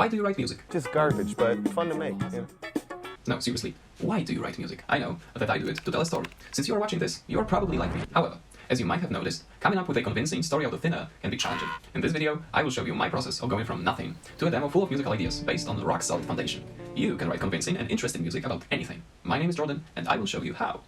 Why do you write music? Just garbage, but fun to make. Yeah. No, seriously, why do you write music? I know that I do it to tell a story. Since you are watching this, you are probably like me. However, as you might have noticed, coming up with a convincing story out of thin air can be challenging. In this video, I will show you my process of going from nothing to a demo full of musical ideas based on a rock-solid foundation. You can write convincing and interesting music about anything. My name is Jordan, and I will show you how.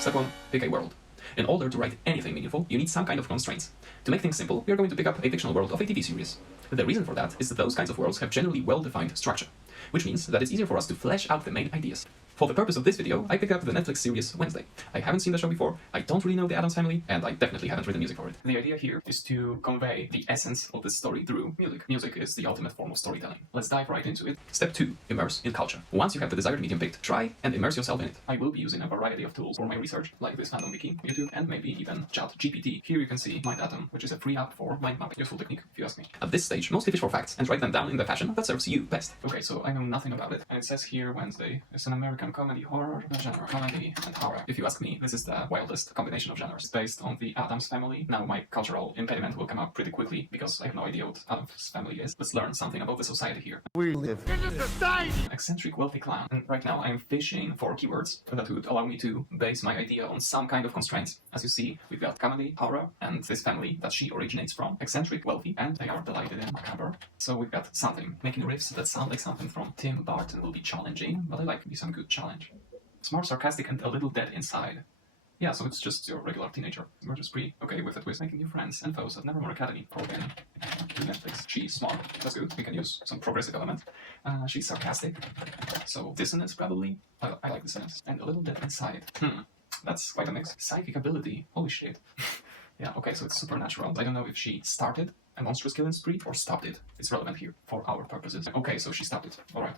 Step 1. Pick a world. In order to write anything meaningful, you need some kind of constraints. To make things simple, we are going to pick up a fictional world of a TV series. The reason for that is that those kinds of worlds have generally well-defined structure, which means that it's easier for us to flesh out the main ideas. For the purpose of this video, I picked up the Netflix series Wednesday. I haven't seen the show before, I don't really know the Addams Family, and I definitely haven't written music for it. The idea here is to convey the essence of this story through music. Music is the ultimate form of storytelling. Let's dive right into it. Step 2. Immerse in culture. Once you have the desired medium picked, try and immerse yourself in it. I will be using a variety of tools for my research, like this fandom wiki, YouTube, and maybe even ChatGPT. Here you can see MindAtom, which is a free app for mind mapping. Useful technique, if you ask me. At this stage, mostly fish for facts and write them down in the fashion that serves you best. Okay, so I know nothing about it, and it says here Wednesday is an American comedy horror genre, comedy and horror. If you ask me, this is the wildest combination of genres. It's based on the Addams Family. Now my cultural impediment will come up pretty quickly because I have no idea what Addams Family is. Let's learn something about the society here. We live in a society! Eccentric wealthy clown. And right now I am fishing for keywords that would allow me to base my idea on some kind of constraints. As you see, we've got comedy, horror, and this family that she originates from. Eccentric, wealthy, and they are delighted in macabre. So we've got something. Making riffs that sound like something from Tim Burton will be challenging, but I like me some good challenge. Smart, sarcastic, and a little dead inside. Yeah, so it's just your regular teenager. We're just pretty okay with a twist. Making new friends and foes at Nevermore Academy. Probably Netflix. She's smart. That's good. We can use some progressive element. She's sarcastic. So dissonance, probably. I like dissonance. And a little dead inside. That's quite a mix. Psychic ability. Holy shit. Yeah, okay, so it's supernatural. I don't know if she started a monstrous killing spree or stopped it. It's relevant here for our purposes. Okay, so she stopped it. Alright.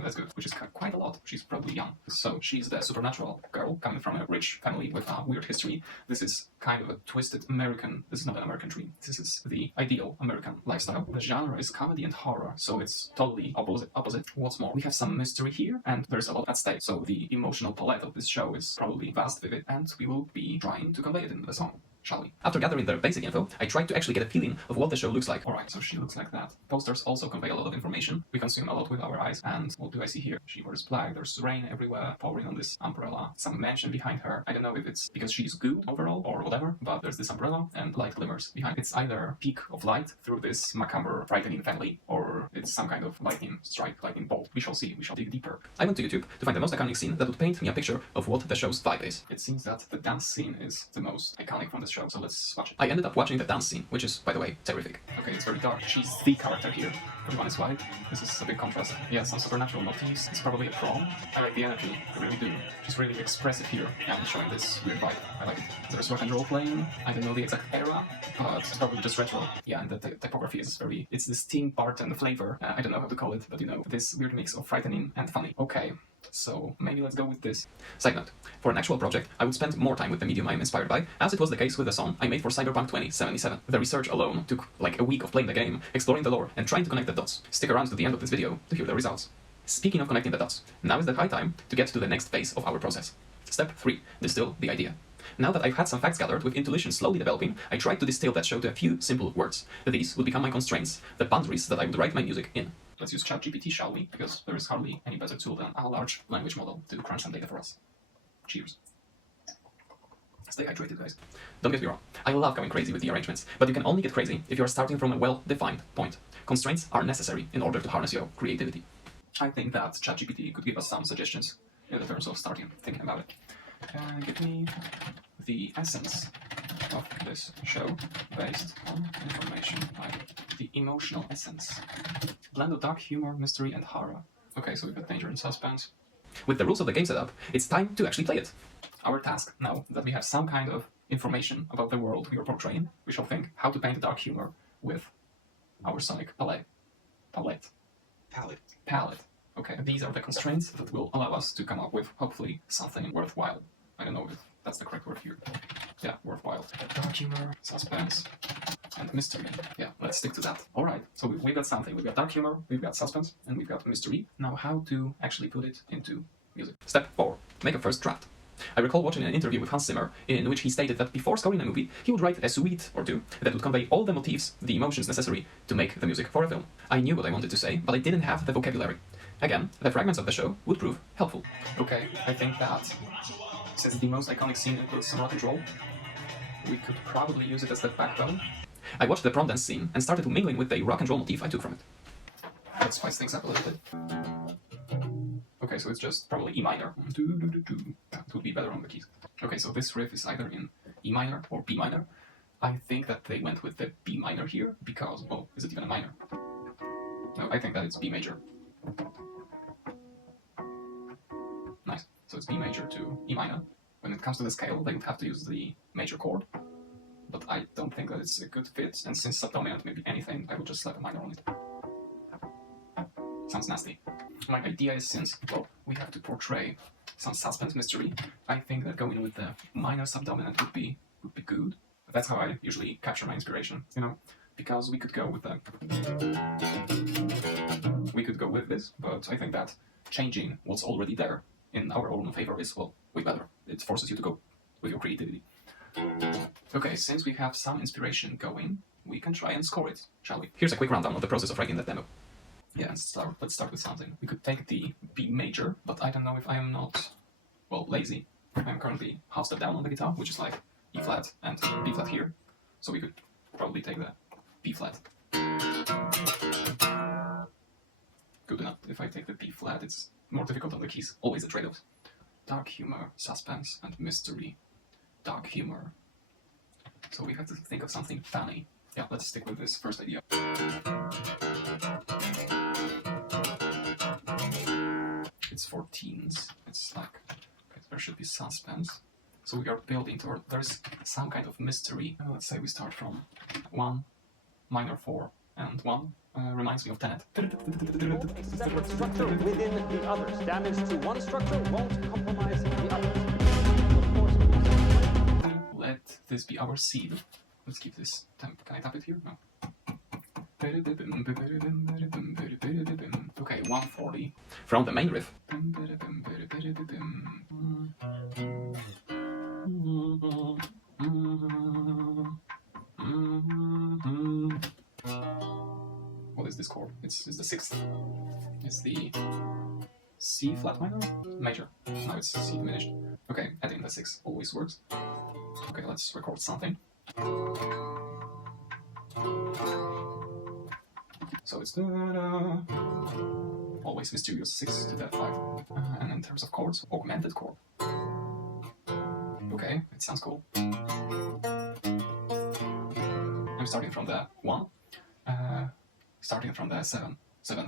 That's good. Which is quite a lot. She's probably young. So she's the supernatural girl coming from a rich family with a weird history. This is kind of a twisted American... This is not an American dream. This is the ideal American lifestyle. The genre is comedy and horror, so it's totally opposite. What's more, we have some mystery here, and there's a lot at stake. So the emotional palette of this show is probably vast, vivid, and we will be trying to convey it in the song. Shall we? After gathering their basic info, I tried to actually get a feeling of what the show looks like. Alright, so she looks like that. Posters also convey a lot of information. We consume a lot with our eyes. And what do I see here? She wears black, there's rain everywhere, pouring on this umbrella. Some mansion behind her. I don't know if it's because she's good overall or whatever, but there's this umbrella and light glimmers behind. It's either peak of light through this macabre, frightening family, or it's some kind of lightning strike, lightning bolt. We shall see. We shall dig deeper. I went to YouTube to find the most iconic scene that would paint me a picture of what the show's vibe is. It seems that the dance scene is the most iconic from this show, so let's watch it. I ended up watching the dance scene, which is, by the way, terrific. Okay, it's very dark. She's the character here. Everyone is white. This is a big contrast. Yeah, some supernatural motifs. It's probably a prom. I like the energy. I really do. She's really expressive here and showing this weird vibe. I like it. There's rock and roll playing. I don't know the exact era, but it's probably just retro. Yeah, and the typography is very... It's this Tim Burton flavor. I don't know how to call it, but you know, this weird mix of frightening and funny. Okay. So maybe let's go with this. Side note, for an actual project, I would spend more time with the medium I'm inspired by, as it was the case with the song I made for Cyberpunk 2077. The research alone took like a week of playing the game, exploring the lore, and trying to connect the dots. Stick around to the end of this video to hear the results. Speaking of connecting the dots, now is the high time to get to the next phase of our process. Step 3. Distill the idea. Now that I've had some facts gathered with intuition slowly developing, I tried to distill that show to a few simple words. These would become my constraints, the boundaries that I would write my music in. Let's use ChatGPT, shall we? Because there is hardly any better tool than a large language model to crunch some data for us. Cheers. Stay hydrated, guys. Don't get me wrong, I love going crazy with the arrangements, but you can only get crazy if you are starting from a well-defined point. Constraints are necessary in order to harness your creativity. I think that ChatGPT could give us some suggestions in the terms of thinking about it. Give me the essence of this show based on information like the emotional essence. Blend of dark humor, mystery, and horror. Okay, so we've got danger and suspense. With the rules of the game set up, it's time to actually play it. Our task, now that we have some kind of information about the world we are portraying, we shall think how to paint dark humor with our sonic palette. Okay, these are the constraints that will allow us to come up with, hopefully, something worthwhile. I don't know if that's the correct word here. Yeah, worthwhile. Dark humor, suspense, and mystery. Yeah, let's stick to that. Alright, so we've got something. We've got dark humor, we've got suspense, and we've got mystery. Now how to actually put it into music. Step 4. Make a first draft. I recall watching an interview with Hans Zimmer in which he stated that before scoring a movie, he would write a suite or two that would convey all the motifs, the emotions necessary to make the music for a film. I knew what I wanted to say, but I didn't have the vocabulary. Again, the fragments of the show would prove helpful. Okay, I think that since the most iconic scene includes some rock and roll, we could probably use it as the backbone. I watched the prom dance scene and started mingling with the rock and roll motif I took from it. Let's spice things up a little bit. Okay, so it's just probably E minor. It would be better on the keys. Okay, so this riff is either in E minor or B minor. I think that they went with the B minor here because, well, is it even a minor? No, I think that it's B major. Nice. So it's B major to E minor. When it comes to the scale, they would have to use the major chord. But I don't think that it's a good fit, and since subdominant may be anything, I will just slap a minor on it. Sounds nasty. My idea is, since, well, we have to portray some suspense mystery, I think that going with the minor subdominant would be good. But that's how I usually capture my inspiration, you know? Because we could go with the... We could go with this, but I think that changing what's already there in our own favor is, well, way better. It forces you to go with your creativity. Okay, since we have some inspiration going, we can try and score it, shall we? Here's a quick rundown of the process of writing that demo. Yeah, let's start with something. We could take the B major, but I don't know if I am not, well, lazy. I'm currently half step down on the guitar, which is like E flat and B flat here. So we could probably take the B flat. Good enough. If I take the B flat, it's more difficult on the keys. Always the trade-offs. Dark humor, suspense, and mystery. Dark humor. So we have to think of something funny. Yeah, let's stick with this first idea. It's for teens. It's like, okay, there should be suspense. So we are building toward, there's some kind of mystery. Let's say we start from 1, minor 4, and 1. Reminds me of Tenet. A separate structure within the others. Damage to one structure won't compromise the others. Of course, let this be our seed. Let's keep this temp. Can I tap it here? No. Okay, 140. From the main riff. What is this chord? It's the 6th. It's the C flat minor? Major. No, it's C diminished. Okay, adding the 6 always works. Okay, let's record something. So it's always mysterious 6 to that 5. And in terms of chords, augmented chord. Okay, it sounds cool. I'm starting from the 1, starting from the 7th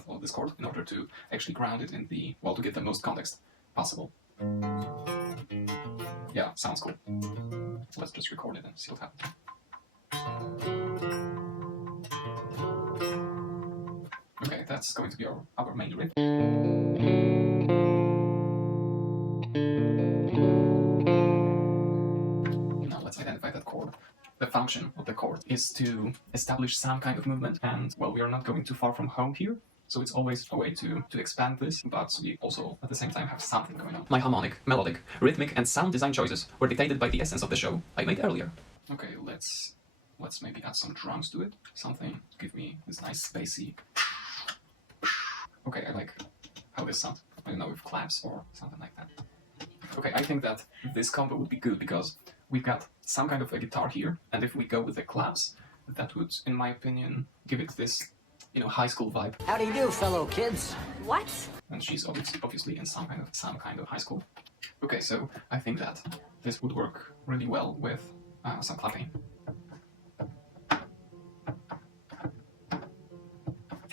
of this chord in order to actually ground it in the, well, to get the most context possible. Yeah, sounds cool. Let's just record it and see what happens. Okay, that's going to be our main riff. Now let's identify that chord. The function of the chord is to establish some kind of movement, and, well, we are not going too far from home here, so it's always a way to expand this, but we also at the same time have something going on. My harmonic, melodic, rhythmic, and sound design choices were dictated by the essence of the show I made earlier. Okay, let's maybe add some drums to it. Something to give me this nice spacey. Okay, I like how this sounds. I don't know if claps or something like that. Okay, I think that this combo would be good because we've got some kind of a guitar here, and if we go with the claps, that would, in my opinion, give it this, you know, high school vibe. How do you do, fellow kids? What? And she's obviously in some kind of high school. Okay, so I think that this would work really well with some clapping.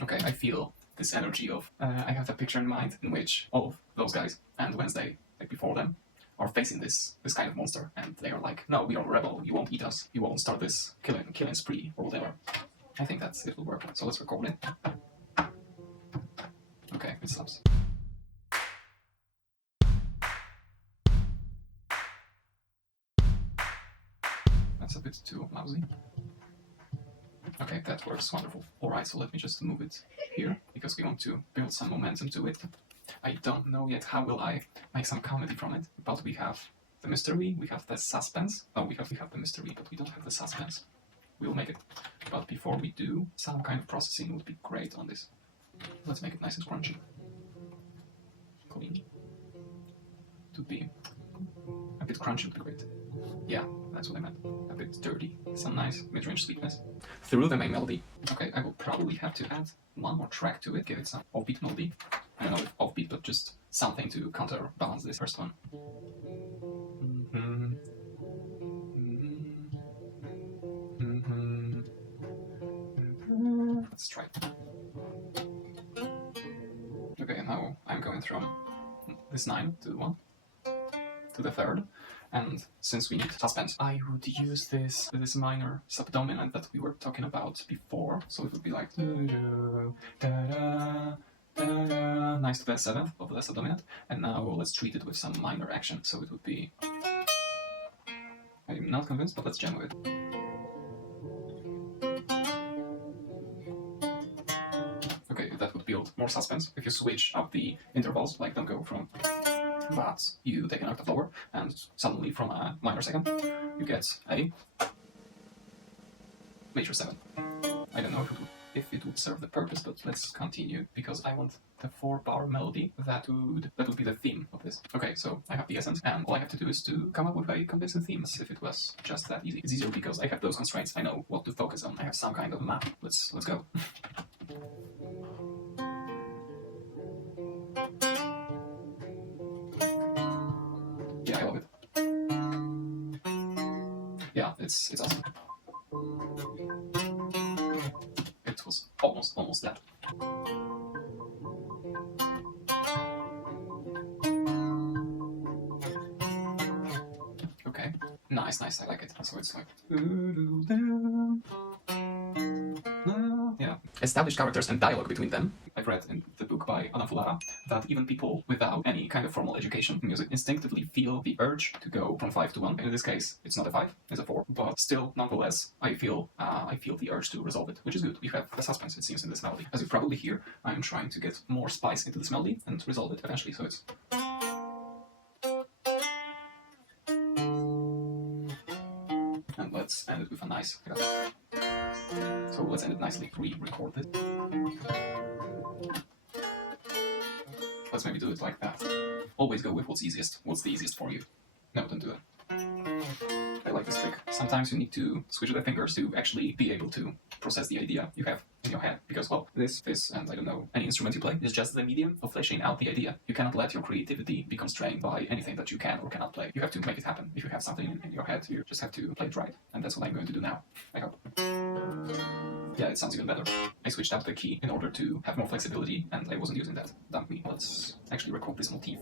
Okay, I feel this energy of, I have a picture in mind in which all of those guys and Wednesday, like before them, are facing this kind of monster, and they are like, no, we are a rebel, you won't eat us, you won't start this killing spree, or whatever. I think that it will work, so let's record it. Okay, it stops. That's a bit too lousy. Okay, that works wonderful. Alright, so let me just move it here, because we want to build some momentum to it. I don't know yet how will I make some comedy from it, but we have the mystery, we have the suspense. Oh, we have the mystery, but we don't have the suspense. We'll make it. But before we do, some kind of processing would be great on this. Let's make it nice and crunchy. Clean. To be a bit crunchy would be great. Yeah, that's what I meant. A bit dirty. Some nice mid-range sweetness. Through the main melody. Okay, I will probably have to add one more track to it, give it some offbeat melody. I don't know if offbeat, but just something to counterbalance this first one. Let's try it. Okay, now I'm going from this 9 to 1 to the 3rd, and since we need suspense, I would use this minor subdominant that we were talking about before, so it would be like nice to the 7th of the subdominant, and now let's treat it with some minor action, so it would be... I'm not convinced, but let's jam with it. Okay, that would build more suspense if you switch up the intervals, like don't go from but you take an octave lower, and suddenly from a minor second, you get a major 7. I don't know if it would serve the purpose, but let's continue, because I want the 4-bar melody that would be the theme of this. Okay, so I have the essence, and all I have to do is to come up with a convincing theme, as if it was just that easy. It's easier because I have those constraints. I know what to focus on. I have some kind of map. Let's go. Yeah, I love it. Yeah, it's awesome. It was almost that. Okay, nice, I like it. So it's like... Yeah. Establish characters and dialogue between them. I've read in the book by Adam Fulara that even people without any kind of formal education in music instinctively feel the urge to go from 5 to 1. In this case, it's not a 5, it's a 4. But still, nonetheless, I feel the urge to resolve it, which is good. We have the suspense, it seems, in this melody. As you probably hear, I'm trying to get more spice into this melody and resolve it eventually, so it's... And let's end it with a nice... So let's end it nicely. Re-record it. Let's maybe do it like that. Always go with what's easiest. What's the easiest for you? No, don't do that. I like this trick. Sometimes you need to switch the fingers to actually be able to process the idea you have in your head. Because, well, this, and I don't know, any instrument you play is just the medium of fleshing out the idea. You cannot let your creativity be constrained by anything that you can or cannot play. You have to make it happen. If you have something in your head, you just have to play it right. And that's what I'm going to do now. I hope. Yeah, it sounds even better. I switched out the key in order to have more flexibility, and I wasn't using that. Dump me. Let's actually record this motif.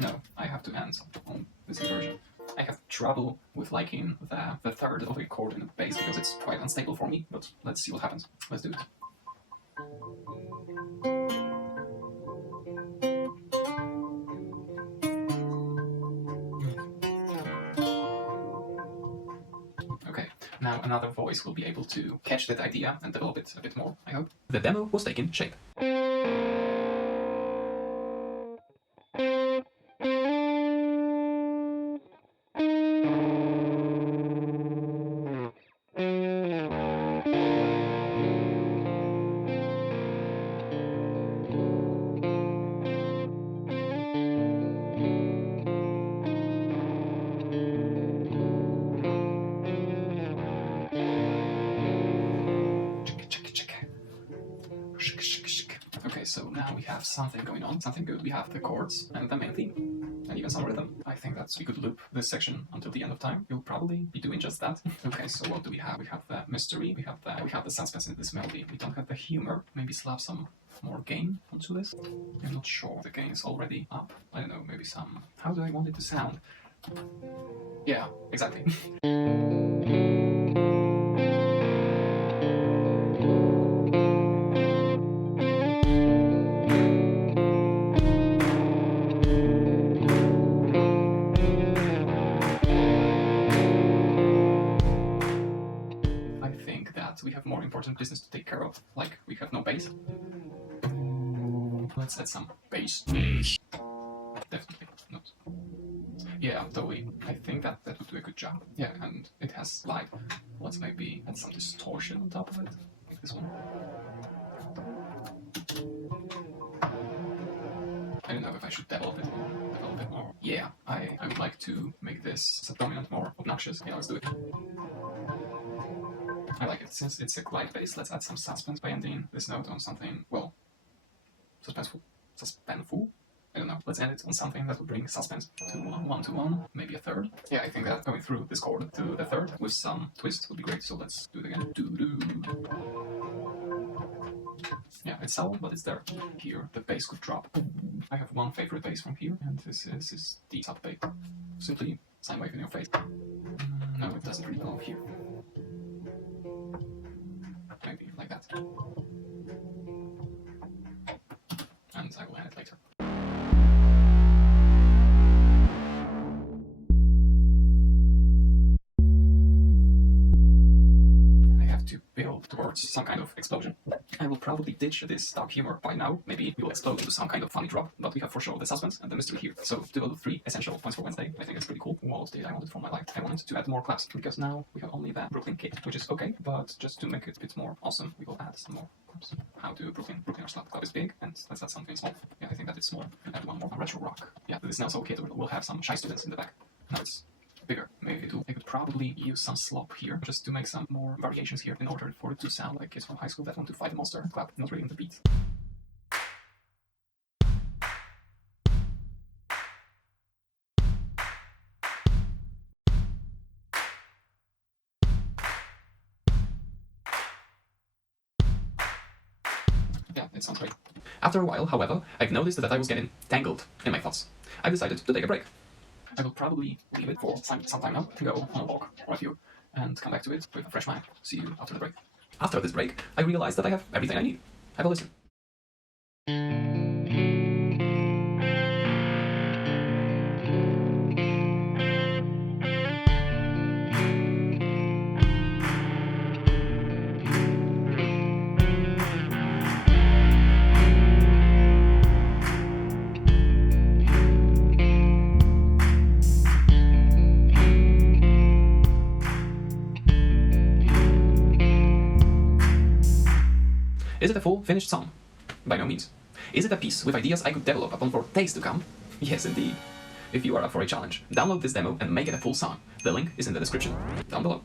No, I have to end on this inversion. I have trouble with liking the 3rd of a chord in the bass because it's quite unstable for me, but let's see what happens. Let's do it. Okay, now another voice will be able to catch that idea and develop it a bit more, I hope. The demo was taking shape. Okay, so now we have something going on, something good. We have the chords and the main theme, and even some rhythm. I think that we could loop this section until the end of time. You'll probably be doing just that. Okay, so what do we have? We have the mystery, we have the suspense in this melody. We don't have the humor. Maybe slap some more gain onto this. I'm not sure. The gain is already up. I don't know, maybe some... How do I want it to sound? Yeah, exactly. We have more important business to take care of, like we have no bass. Let's add some bass. Definitely not. Yeah, totally. I think that would do a good job. Yeah, and it has light. Let's maybe add some distortion on top of it, like this one. I don't know if I should develop it more. Yeah, I would like to make this subdominant more obnoxious. Yeah, let's do it. I like it. Since it's a glide bass, let's add some suspense by ending this note on something, well, suspenseful? I don't know. Let's end it on something that will bring suspense to 1-1, maybe a third. Yeah, I think that going through this chord to the third with some twist would be great. So let's do it again. Yeah, it's subtle, but it's there. Here, the bass could drop. I have one favorite bass from here, and this is the sub bass. Simply sine wave in your face. No, it doesn't really go here. Maybe like that. And I will end it later. I have to build towards some kind of explosion. I will probably ditch this dark humor by now. Maybe we will explode into some kind of funny drop, but we have for sure the suspense and the mystery here. So develop 3 essential points for Wednesday. I think it's pretty cool. What did I wanted from my life? I wanted to add more claps, because now we have only that Brooklyn kit, which is okay, but just to make it a bit more awesome, we will add some more claps. How to Brooklyn slap clap is big, and let's add something small. Yeah, I think that it's small. And add one more retro rock. Yeah, this Nelson kit will have some shy students in the back. Now it's bigger. Maybe I could probably use some slop here just to make some more variations here in order for it to sound like kids from high school that want to fight a monster and clap, not really in the beat. Yeah, it sounds great. After a while, however, I've noticed that I was getting tangled in my thoughts. I decided to take a break. I will probably leave it for some time now to go on a walk or a few and come back to it with a fresh mind. See you after the break. After this break, I realized that I have everything I need. Have a listen. Is it a full, finished song? By no means. Is it a piece with ideas I could develop upon for days to come? Yes, indeed. If you are up for a challenge, download this demo and make it a full song. The link is in the description, down below.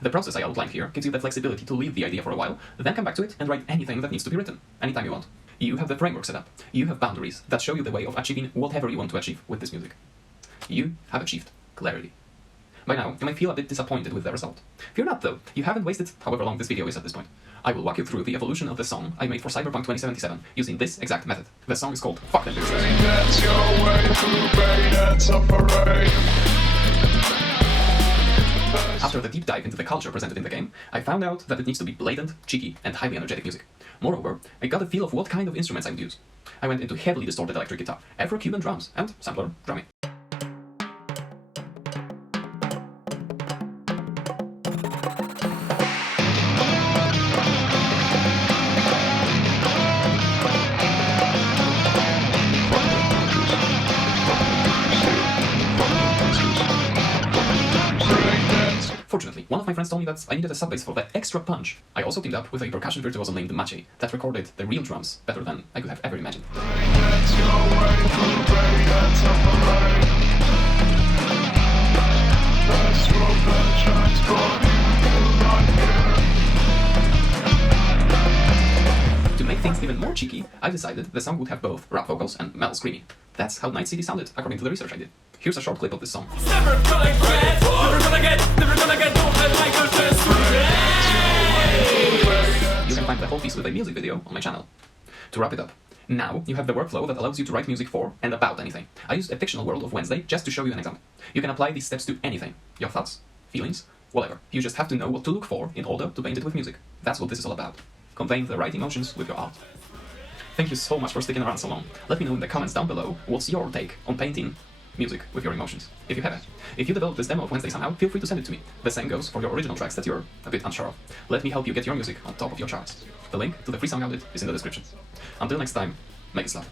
The process I outlined here gives you the flexibility to leave the idea for a while, then come back to it and write anything that needs to be written, anytime you want. You have the framework set up. You have boundaries that show you the way of achieving whatever you want to achieve with this music. You have achieved clarity. By now, you might feel a bit disappointed with the result. Fear not, though. You haven't wasted however long this video is at this point. I will walk you through the evolution of the song I made for Cyberpunk 2077 using this exact method. The song is called Fuck Them Bitches. After the deep dive into the culture presented in the game, I found out that it needs to be blatant, cheeky, and highly energetic music. Moreover, I got a feel of what kind of instruments I would use. I went into heavily distorted electric guitar, Afro-Cuban drums, and sampler drumming. Fortunately, one of my friends told me that I needed a sub-bass for that extra punch. I also teamed up with a percussion virtuoso named Maciej that recorded the real drums better than I could have ever imagined. To make things even more cheeky, I decided the song would have both rap vocals and metal screaming. That's how Night City sounded, according to the research I did. Here's a short clip of this song. Never gonna get, don't let Michael just You can find the whole piece with a music video on my channel. To wrap it up, now you have the workflow that allows you to write music for and about anything. I used a fictional world of Wednesday just to show you an example. You can apply these steps to anything. Your thoughts, feelings, whatever. You just have to know what to look for in order to paint it with music. That's what this is all about. Conveying the right emotions with your art. Thank you so much for sticking around so long. Let me know in the comments down below what's your take on painting music with your emotions, if you have it. If you develop this demo of Wednesday somehow, feel free to send it to me. The same goes for your original tracks that you're a bit unsure of. Let me help you get your music on top of your charts. The link to the free song audit is in the description. Until next time, make it love.